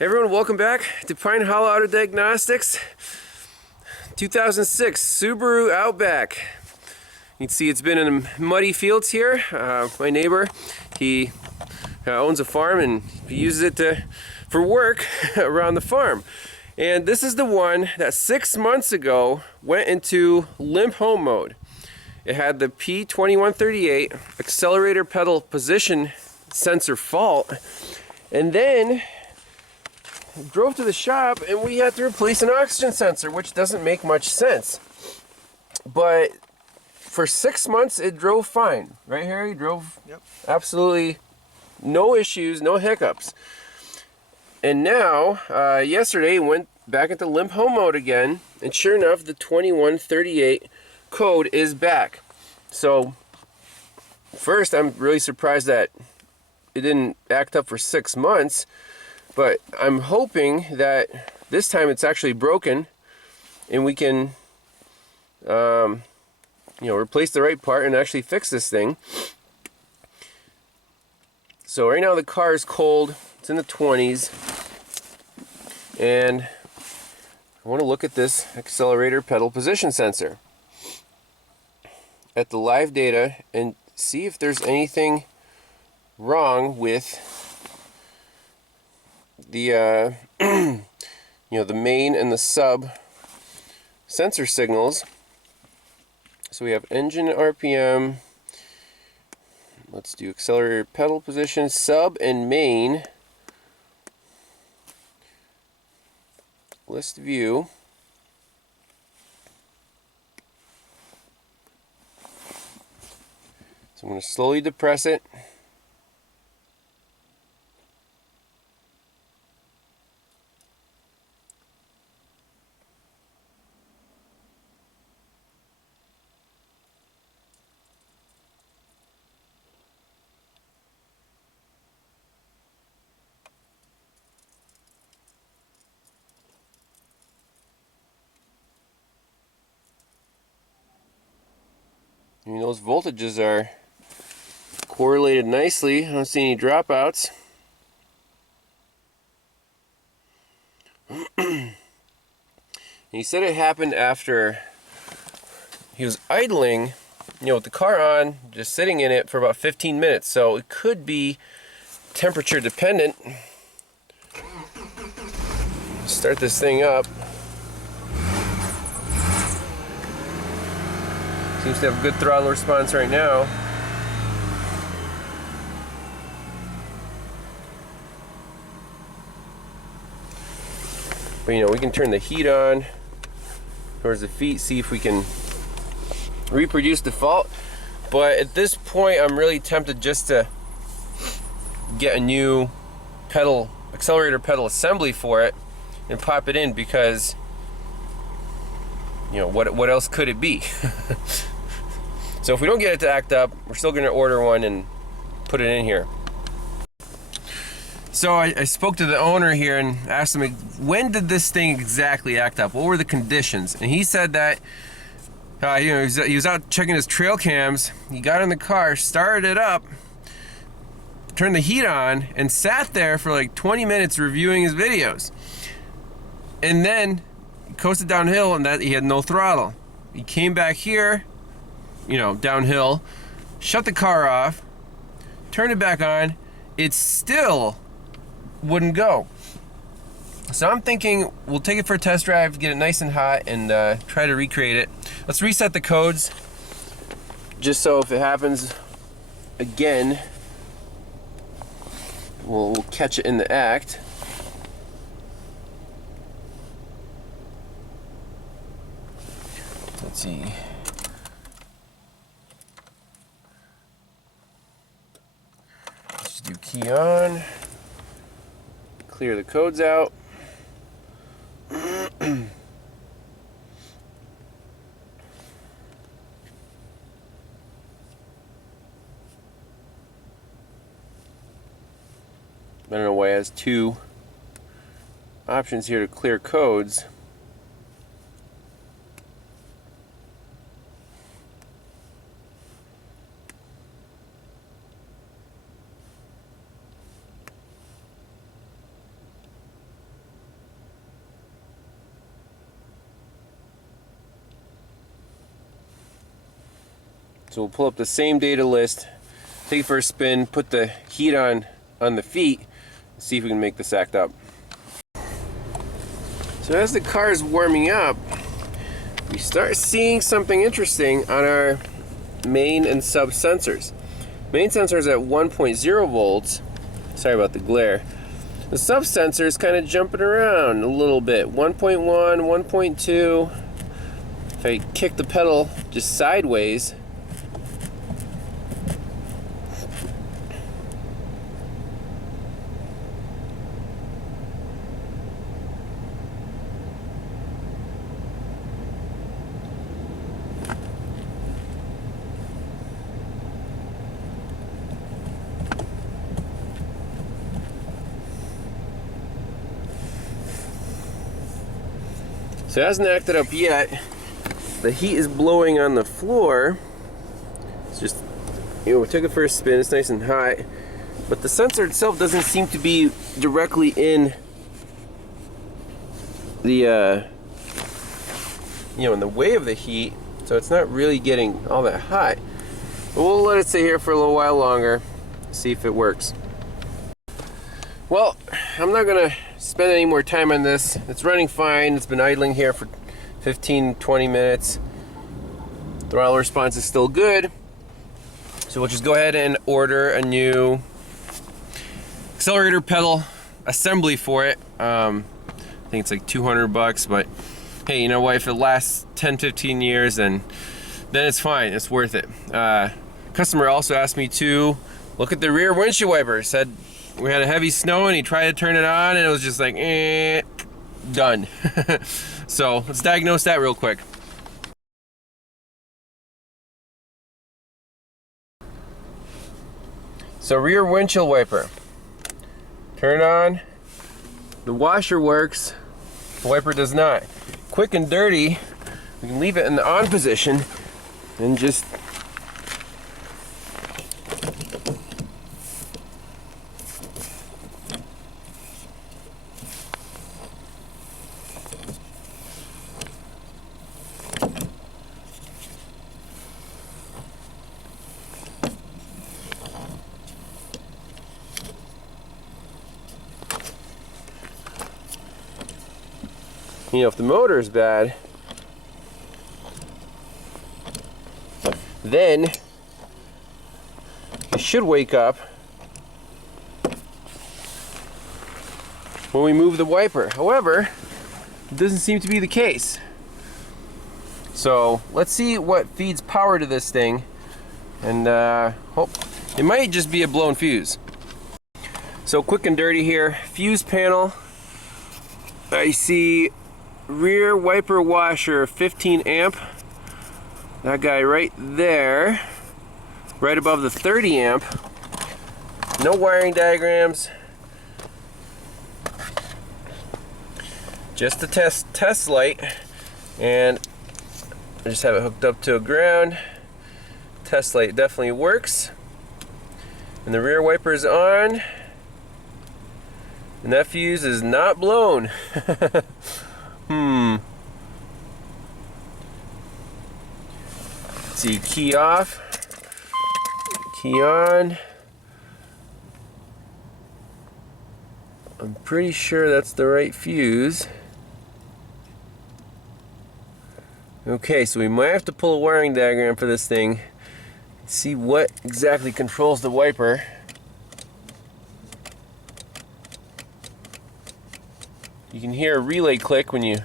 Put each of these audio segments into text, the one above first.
Hey everyone, welcome back to Pine Hollow Auto Diagnostics. 2006 Subaru Outback. You can see it's been in muddy fields here. My neighbor, he owns a farm and he uses it for work around the farm. And this is the one that 6 months ago went into limp-home mode. It had the P2138 accelerator pedal position sensor fault, and then drove to the shop and we had to replace an oxygen sensor, which doesn't make much sense. But for 6 months it drove fine. Right, Harry? Drove absolutely no issues, no hiccups. And now, yesterday it went back into limp-home mode again, and sure enough, the 2138 code is back. So, first, I'm really surprised that it didn't act up for 6 months. But I'm hoping that this time it's actually broken and we can replace the right part and actually fix this thing. So right now the car is cold. It's in the 20s. And I want to look at this accelerator pedal position sensor at the live data and see if there's anything wrong with the the main and the sub sensor signals. So we have engine RPM. Let's do accelerator pedal position, sub and main. List view. So I'm going to slowly depress it. I mean, those voltages are correlated nicely. I don't see any dropouts. And he said it happened after he was idling, with the car on, just sitting in it for about 15 minutes. So it could be temperature dependent. Start this thing up. Seems to have a good throttle response right now. But we can turn the heat on towards the feet, see if we can reproduce the fault. But at this point I'm really tempted just to get a new accelerator pedal assembly for it and pop it in, because what else could it be? So if we don't get it to act up, we're still going to order one and put it in here. So I spoke to the owner here and asked him, when did this thing exactly act up? What were the conditions? And he said that he was out checking his trail cams. He got in the car, started it up, turned the heat on, and sat there for like 20 minutes reviewing his videos. And then he coasted downhill, and that he had no throttle. He came back here, downhill, shut the car off, turned it back on. It still wouldn't go. So I'm thinking we'll take it for a test drive, get it nice and hot, and try to recreate it. Let's reset the codes, just so if it happens again, we'll catch it in the act. Let's see. Let's do key on. Clear the codes out. I don't know why it has two options here to clear codes. So we'll pull up the same data list, take it for a spin, put the heat on the feet, and see if we can make this act up. So as the car is warming up, we start seeing something interesting on our main and sub sensors. Main sensor is at 1.0 volts. Sorry about the glare. The sub sensor is kind of jumping around a little bit. 1.1, 1.2. If I kick the pedal just sideways, so it hasn't acted up yet. The heat is blowing on the floor. It's just, we took it for a spin, it's nice and hot. But the sensor itself doesn't seem to be directly in the, in the way of the heat. So it's not really getting all that hot. But we'll let it sit here for a little while longer, see if it works. Well, I'm not gonna spend any more time on this. It's running fine. It's been idling here for 15-20 minutes. Throttle response is still good. So we'll just go ahead and order a new accelerator pedal assembly for it. I think it's like 200 bucks, but hey, you know what? If it lasts 10-15 years, then it's fine. It's worth it. Customer also asked me to look at the rear windshield wiper. Said we had a heavy snow and he tried to turn it on and it was just like, done. So let's diagnose that real quick. So rear windshield wiper, turn on, the washer works, the wiper does not. Quick and dirty, we can leave it in the on position and just if the motor is bad, then it should wake up when we move the wiper. However, it doesn't seem to be the case. So let's see what feeds power to this thing, and it might just be a blown fuse. So quick and dirty here, fuse panel. I see rear wiper washer 15 amp, that guy right there, right above the 30 amp. No wiring diagrams, just a test light, and I just have it hooked up to a ground. Test light definitely works, and the rear wiper is on, and that fuse is not blown. Let's see, key off, key on. I'm pretty sure that's the right fuse. Okay, so we might have to pull a wiring diagram for this thing, see what exactly controls the wiper. You can hear a relay click when you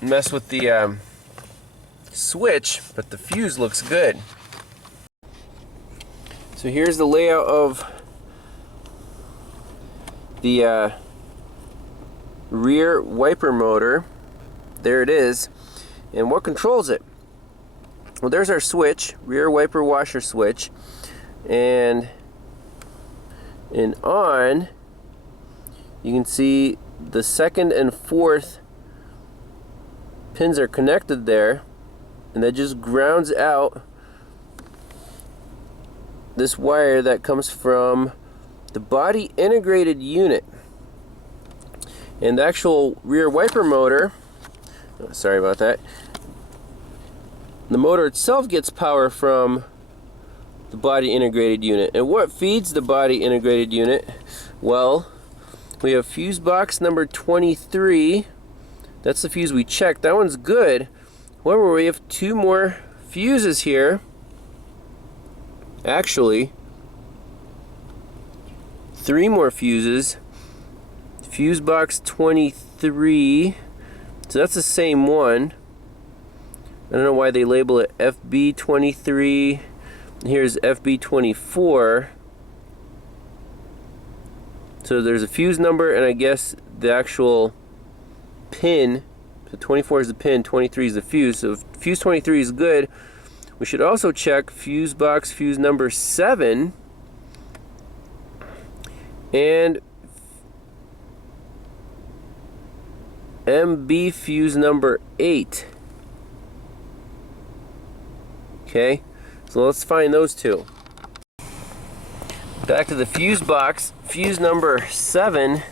mess with the switch, but the fuse looks good. So here's the layout of the rear wiper motor. There it is. And what controls it? Well, there's our switch, rear wiper washer switch, and in on, you can see the second and fourth pins are connected there, and that just grounds out this wire that comes from the body integrated unit. And the actual rear wiper motor, sorry about that, The motor itself gets power from the body integrated unit. And what feeds the body integrated unit? Well, we have fuse box number 23. That's the fuse we checked. That one's good. However, we have 2 more fuses here. Actually, 3 more fuses. Fuse box 23. So that's the same one. I don't know why they label it FB23. Here's FB24. So there's a fuse number, and I guess the actual pin. So 24 is the pin, 23 is the fuse. So if fuse 23 is good, we should also check fuse box fuse number 7 and MB fuse number 8. Okay, so let's find those 2. Back to the fuse box. Fuse number 7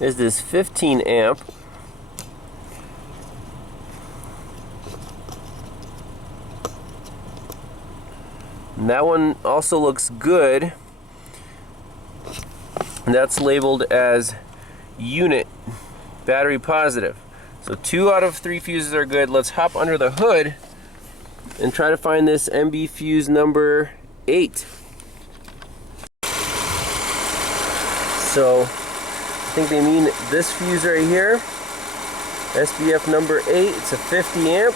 is this 15 amp. And that one also looks good. And that's labeled as unit battery positive. So 2 out of 3 fuses are good. Let's hop under the hood and try to find this MB fuse number 8. So I think they mean this fuse right here. SBF number 8. It's a 50 amp.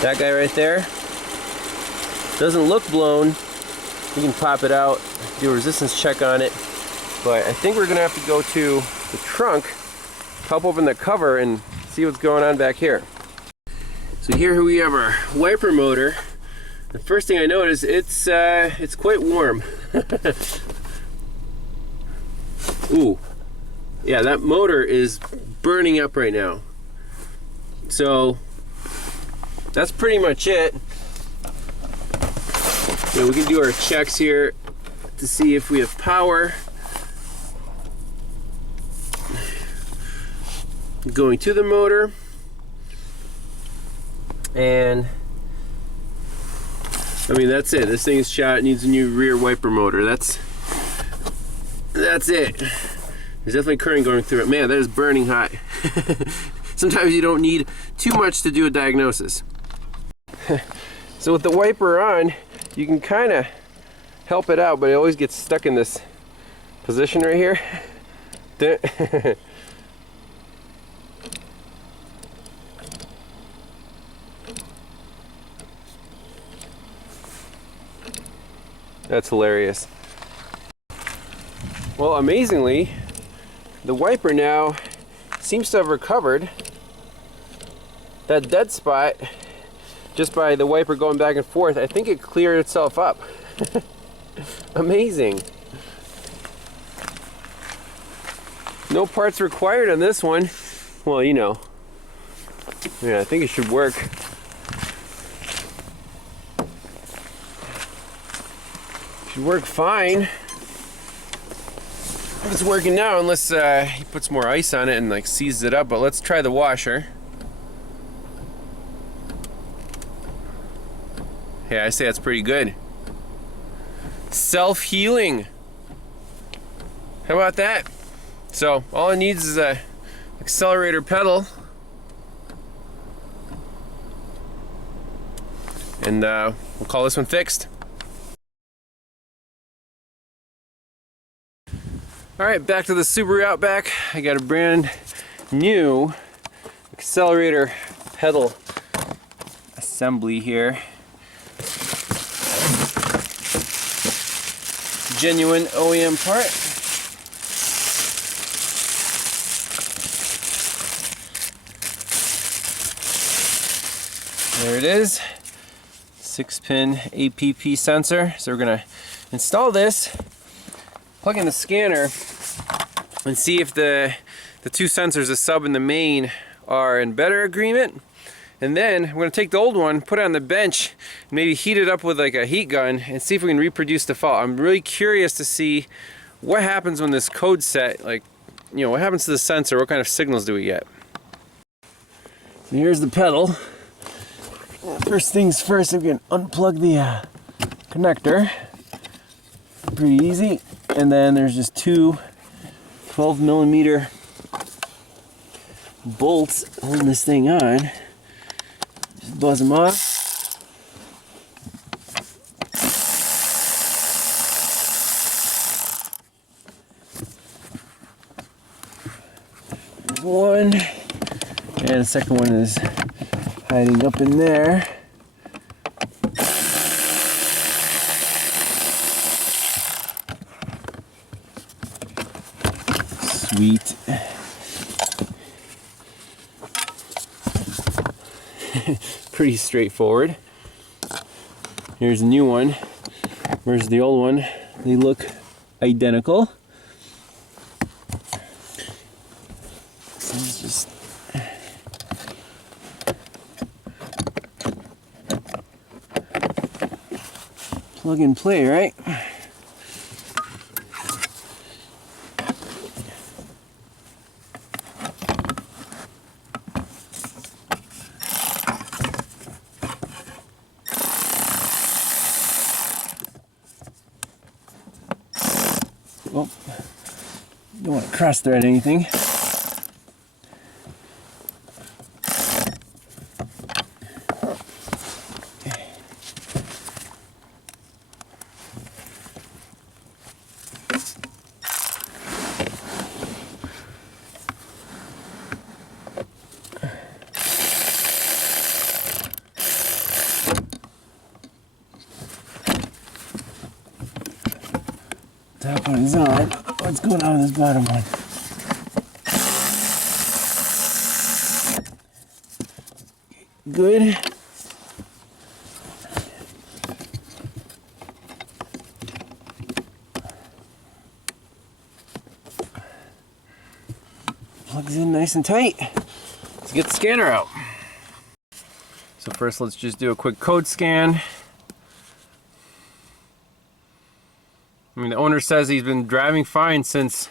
That guy right there doesn't look blown. You can pop it out, do a resistance check on it. But I think we're gonna have to go to the trunk, pop open the cover, and see what's going on back here. So here we have our wiper motor. The first thing I notice, it's quite warm. Ooh, yeah, that motor is burning up right now. So that's pretty much it. So we can do our checks here to see if we have power. Going to the motor, and I mean that's it. This thing is shot. It needs a new rear wiper motor. That's it. There's definitely current going through it. Man, that is burning hot. Sometimes you don't need too much to do a diagnosis. So with the wiper on, you can kind of help it out, but it always gets stuck in this position right here. That's hilarious. Well, amazingly, the wiper now seems to have recovered that dead spot just by the wiper going back and forth. I think it cleared itself up. Amazing. No parts required on this one. Well, you know. Yeah, I think it should work. Should work fine. It's working now, unless he puts more ice on it and like seizes it up. But let's try the washer. Yeah, I say that's pretty good. Self-healing. How about that? So all it needs is a accelerator pedal, and we'll call this one fixed. Alright, back to the Subaru Outback. I got a brand new accelerator pedal assembly here. Genuine OEM part. There it is. 6-pin APP sensor. So we're gonna install this, plug in the scanner, and see if the 2 sensors, the sub and the main, are in better agreement. And then we're going to take the old one, put it on the bench, maybe heat it up with like a heat gun and see if we can reproduce the fault. I'm really curious to see what happens when this code set like what happens to the sensor? What kind of signals do we get? Here's the pedal. First things first, I'm going to unplug the connector. Pretty easy. And then there's just two 12mm bolts holding this thing on. Just buzz them off. There's one. And the second one is hiding up in there. Sweet. Pretty straightforward. Here's a new one. Where's the old one? They look identical. So let's just plug and play, right? Oh, don't want to cross thread anything. Top one is on. What's going on with this bottom one? Good. Plugs in nice and tight. Let's get the scanner out. So first let's just do a quick code scan. I mean, the owner says he's been driving fine since,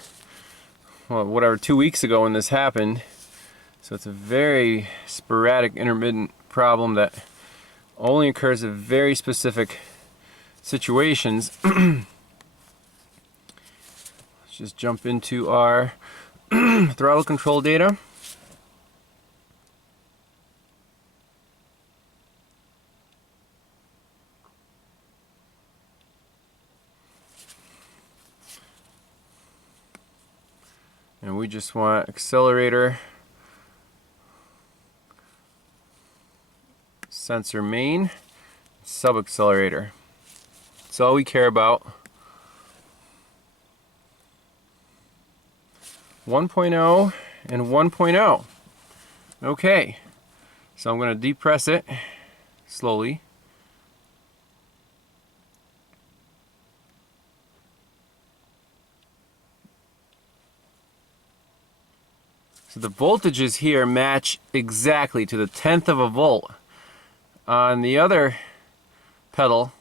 well, whatever, 2 weeks ago when this happened. So it's a very sporadic, intermittent problem that only occurs in very specific situations. Let's just jump into our throttle control data. And we just want accelerator, sensor main, sub accelerator. That's all we care about. 1.0 and 1.0. Okay, so I'm going to depress it slowly. So the voltages here match exactly to the 1/10 of a volt. On the other pedal,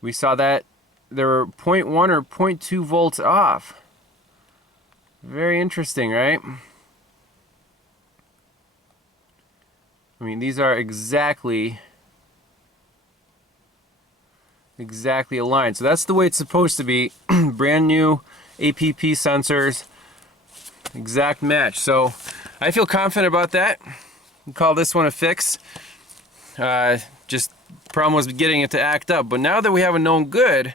we saw that there were 0.1 or 0.2 volts off. Very interesting, right? I mean, these are exactly aligned. So that's the way it's supposed to be. Brand new APP sensors. Exact match. So I feel confident about that. We call this one a fix. Just problem was getting it to act up. But now that we have a known good,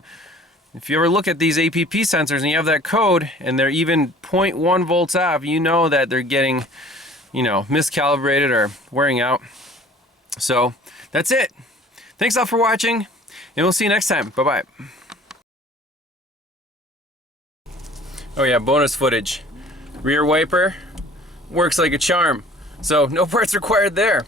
if you ever look at these APP sensors and you have that code and they're even 0.1 volts off, you know that they're getting, miscalibrated or wearing out. So that's it. Thanks all for watching, and we'll see you next time. Bye-bye. Oh yeah, bonus footage. Rear wiper works like a charm, so no parts required there.